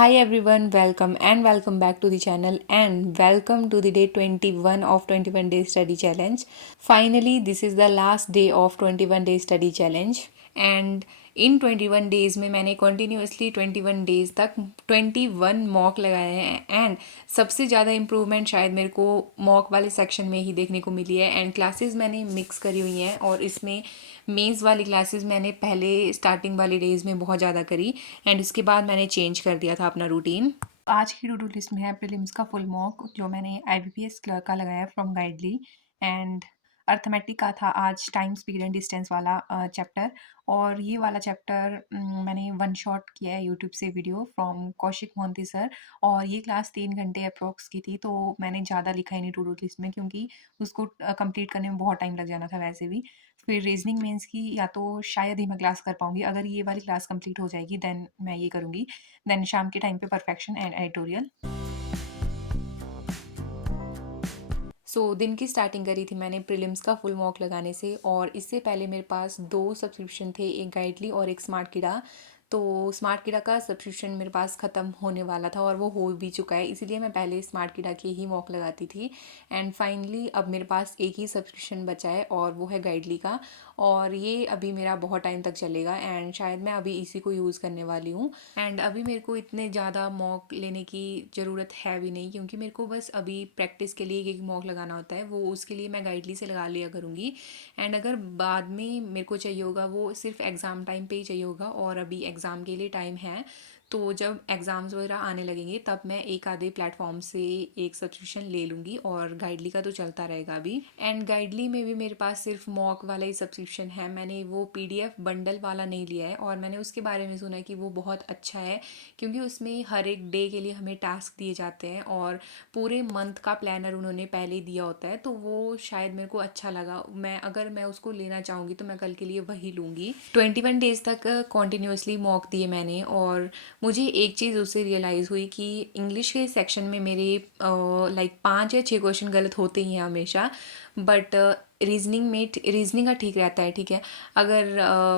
Hi everyone, welcome and welcome back to the channel and welcome to the day 21 of 21 day study challenge. Finally, this is the last day of 21 day study challenge and in 21 days में मैंने continuously 21 days तक 21 mock लगाए हैं and सबसे ज़्यादा improvement शायद मेरे को मॉक वाले सेक्शन में ही देखने को मिली है एंड क्लासेस मैंने मिक्स करी हुई हैं और इसमें मेंस वाली क्लासेस मैंने पहले स्टार्टिंग वाले डेज़ में बहुत ज़्यादा करी एंड उसके बाद मैंने चेंज कर दिया था अपना रूटीन। आज की टू डू लिस्ट में है प्रीलिम्स का फुल मॉक जो मैंने IBPS क्लर्क का लगाया फ्रॉम गाइडली एंड अर्थमेटिक का था आज टाइम स्पीड एंड डिस्टेंस वाला चैप्टर और ये वाला चैप्टर मैंने वन शॉट किया है यूट्यूब से video from Kaushik Mohanty sir और ये क्लास 3 घंटे अप्रोक्स की थी तो मैंने ज़्यादा लिखा ही नहीं टू डू लिस्ट में क्योंकि उसको कंप्लीट करने में बहुत टाइम लग जाना था वैसे भी। फिर रीजनिंग मेंस की या तो शायद ही मैं क्लास कर पाऊंगी, अगर ये वाली क्लास कंप्लीट हो जाएगी देन मैं ये करूँगी। देन शाम के टाइम पे परफेक्शन एंड एडिटोरियल। दिन की स्टार्टिंग करी थी मैंने प्रीलिम्स का फुल मॉक लगाने से और इससे पहले मेरे पास 2 सब्सक्रिप्शन थे, एक गाइडली और एक स्मार्ट किडा। तो स्मार्ट किडा का सब्सक्रिप्शन मेरे पास ख़त्म होने वाला था और वो हो भी चुका है, इसीलिए मैं पहले स्मार्ट किडा के ही मॉक लगाती थी एंड फाइनली अब मेरे पास एक ही सब्सक्रिप्शन बचा है और वो है गाइडली का और ये अभी मेरा बहुत टाइम तक चलेगा एंड शायद मैं अभी इसी को यूज़ करने वाली हूँ एंड अभी मेरे को इतने ज़्यादा मॉक लेने की ज़रूरत है भी नहीं क्योंकि मेरे को बस अभी प्रैक्टिस के लिए एक मॉक लगाना होता है, वो उसके लिए मैं गाइडली से लगा लिया करूँगी एंड अगर बाद में मेरे को चाहिए होगा वो सिर्फ एग्ज़ाम टाइम पे ही चाहिए होगा और अभी एग्ज़ाम के लिए टाइम है। तो जब एग्ज़ाम्स वगैरह आने लगेंगे तब मैं एक आधे प्लेटफॉर्म से एक सब्सक्रिप्शन ले लूँगी और गाइडली का तो चलता रहेगा अभी एंड गाइडली में भी मेरे पास सिर्फ मॉक वाला ही सब्सक्रिप्शन है, मैंने वो PDF बंडल वाला नहीं लिया है और मैंने उसके बारे में सुना है कि वो बहुत अच्छा है क्योंकि उसमें हर एक डे के लिए हमें टास्क दिए जाते हैं और पूरे मंथ का प्लानर उन्होंने पहले ही दिया होता है, तो वो शायद मेरे को अच्छा लगा। अगर मैं उसको लेना चाहूँगी तो मैं कल के लिए वही लूँगी। 21 डेज़ तक कॉन्टीन्यूसली मॉक दिए मैंने और मुझे एक चीज़ उससे रियलाइज़ हुई कि इंग्लिश के सेक्शन में मेरे लाइक 5 या 6 क्वेश्चन गलत होते ही हैं हमेशा, बट रीजनिंग का ठीक रहता है। ठीक है, अगर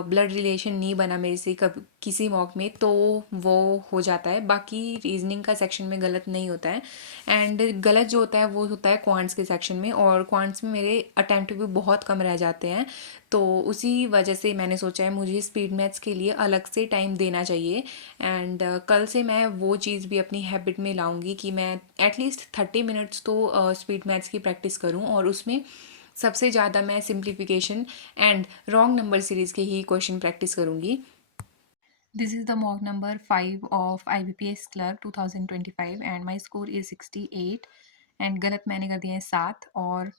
ब्लड रिलेशन नहीं बना मेरे से कब किसी मॉक में तो वो हो जाता है, बाकी रीजनिंग का सेक्शन में गलत नहीं होता है एंड गलत जो होता है वो होता है क्वांट्स के सेक्शन में और क्वांट्स में मेरे अटैम्प्ट भी बहुत कम रह जाते हैं, तो उसी वजह से मैंने सोचा है मुझे स्पीड मैथ्स के लिए अलग से टाइम देना चाहिए एंड कल से मैं वो चीज़ भी अपनी हैबिट में लाऊंगी कि मैं एटलीस्ट 30 मिनट्स तो स्पीड मैथ्स की प्रैक्टिस करूं और उसमें सबसे ज़्यादा मैं simplification and wrong number series के ही क्वेश्चन प्रैक्टिस करूँगी। This is the mock number 5 of IBPS clerk 2025 and my score is 68 and गलत मैंने कर दिया है 7 और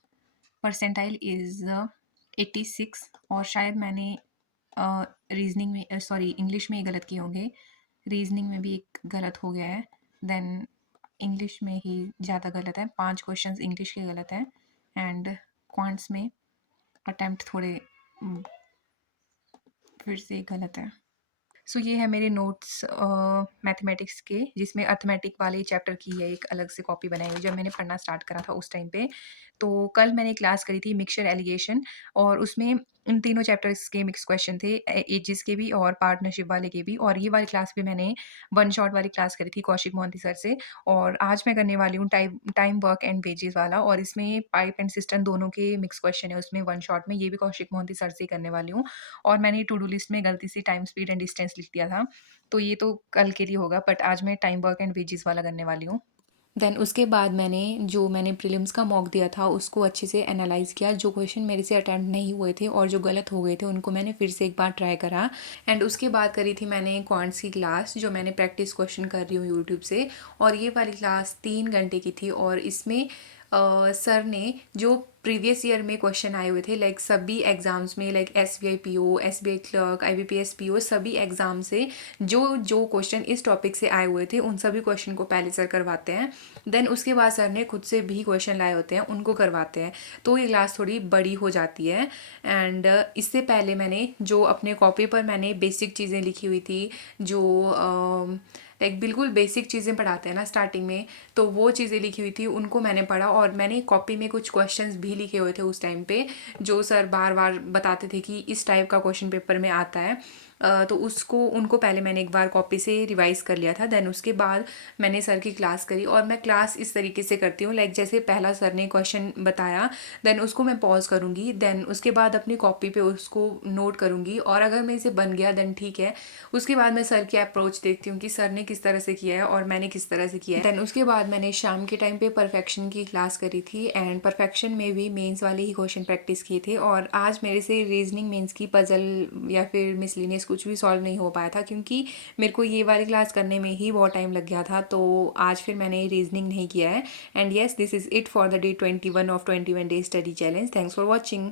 परसेंटाइल इज़ 86 और शायद मैंने रीजनिंग में सॉरी इंग्लिश में ही गलत किए होंगे, रीजनिंग में भी एक गलत हो गया है, देन इंग्लिश में ही ज़्यादा गलत है, 5 क्वेश्चंस इंग्लिश के गलत हैं एंड क्वांट्स में अटेम्प्ट थोड़े फिर से गलत है। ये है मेरे नोट्स मैथमेटिक्स के, जिसमें अर्थमेटिक वाले चैप्टर की है एक अलग से कॉपी बनाई हुई जब मैंने पढ़ना स्टार्ट करा था उस टाइम पे। तो कल मैंने क्लास करी थी मिक्सचर एलिगेशन और उसमें इन तीनों चैप्टर्स के मिक्स क्वेश्चन थे, एजेस के भी और पार्टनरशिप वाले के भी, और ये वाली क्लास भी मैंने वन शॉट वाली क्लास करी थी कौशिक मोहंती सर से और आज मैं करने वाली हूँ time time work and wages वाला और इसमें पाइप एंड सिस्टम दोनों के मिक्स क्वेश्चन है उसमें वन शॉट में, ये भी कौशिक मोहंती सर से ही करने वाली हूँ और मैंने टू डू लिस्ट में गलती से टाइम स्पीड एंड डिस्टेंस लिख दिया था, तो ये तो कल के लिए होगा, बट आज मैं टाइम वर्क एंड वेजेस वाला करने वाली हूँ। देन उसके बाद मैंने प्रीलिम्स का मॉक दिया था उसको अच्छे से एनालाइज़ किया, जो क्वेश्चन मेरे से अटेम्प्ट नहीं हुए थे और जो गलत हो गए थे उनको मैंने फिर से एक बार ट्राई करा एंड उसके बाद करी थी मैंने क्वांट्स की क्लास जो मैंने प्रैक्टिस क्वेश्चन कर रही हूँ यूट्यूब से और ये वाली क्लास 3 घंटे की थी और इसमें सर ने जो प्रीवियस ईयर में क्वेश्चन आए हुए थे लाइक सभी एग्ज़ाम्स में, like SBI PO, SBI clerk, IBPS PO, सभी एग्ज़ाम से जो जो क्वेश्चन इस टॉपिक से आए हुए थे उन सभी क्वेश्चन को पहले सर करवाते हैं, देन उसके बाद सर ने खुद से भी क्वेश्चन लाए होते हैं उनको करवाते हैं, तो ये क्लास थोड़ी बड़ी हो जाती है एंड इससे पहले मैंने जो अपने कॉपी पर मैंने बेसिक चीज़ें लिखी हुई थी, जो लाइक बिल्कुल बेसिक चीज़ें पढ़ाते हैं ना स्टार्टिंग में, तो वो चीज़ें लिखी हुई थी उनको मैंने पढ़ा और मैंने कॉपी में कुछ क्वेश्चंस भी लिखे हुए थे उस टाइम पे जो सर बार बार बताते थे कि इस टाइप का क्वेश्चन पेपर में आता है, तो उसको उनको पहले मैंने एक बार कॉपी से रिवाइज कर लिया था। देन उसके बाद मैंने सर की क्लास करी, और मैं क्लास इस तरीके से करती हूँ, लाइक जैसे पहला सर ने क्वेश्चन बताया, देन उसको मैं पॉज करूँगी, देन उसके बाद अपनी कॉपी पे उसको नोट करूँगी, और अगर मेरे से बन गया देन ठीक है। उसके बाद मैं सर की अप्रोच देखती हूँ कि सर ने किस तरह से किया है और मैंने किस तरह से किया है। देन उसके बाद मैंने शाम के टाइम पे परफेक्शन की क्लास करी थी, एंड परफेक्शन में भी मेंस वाले ही क्वेश्चन प्रैक्टिस किए थे। और आज मेरे से रीजनिंग मेंस की पजल या फिर मिसलिनियस कुछ भी सॉल्व नहीं हो पाया था, क्योंकि मेरे को ये वाली क्लास करने में ही बहुत टाइम लग गया था। तो आज फिर मैंने रीजनिंग नहीं किया है। And yes, this is it for the day 21 of 21 day study challenge. Thanks for watching.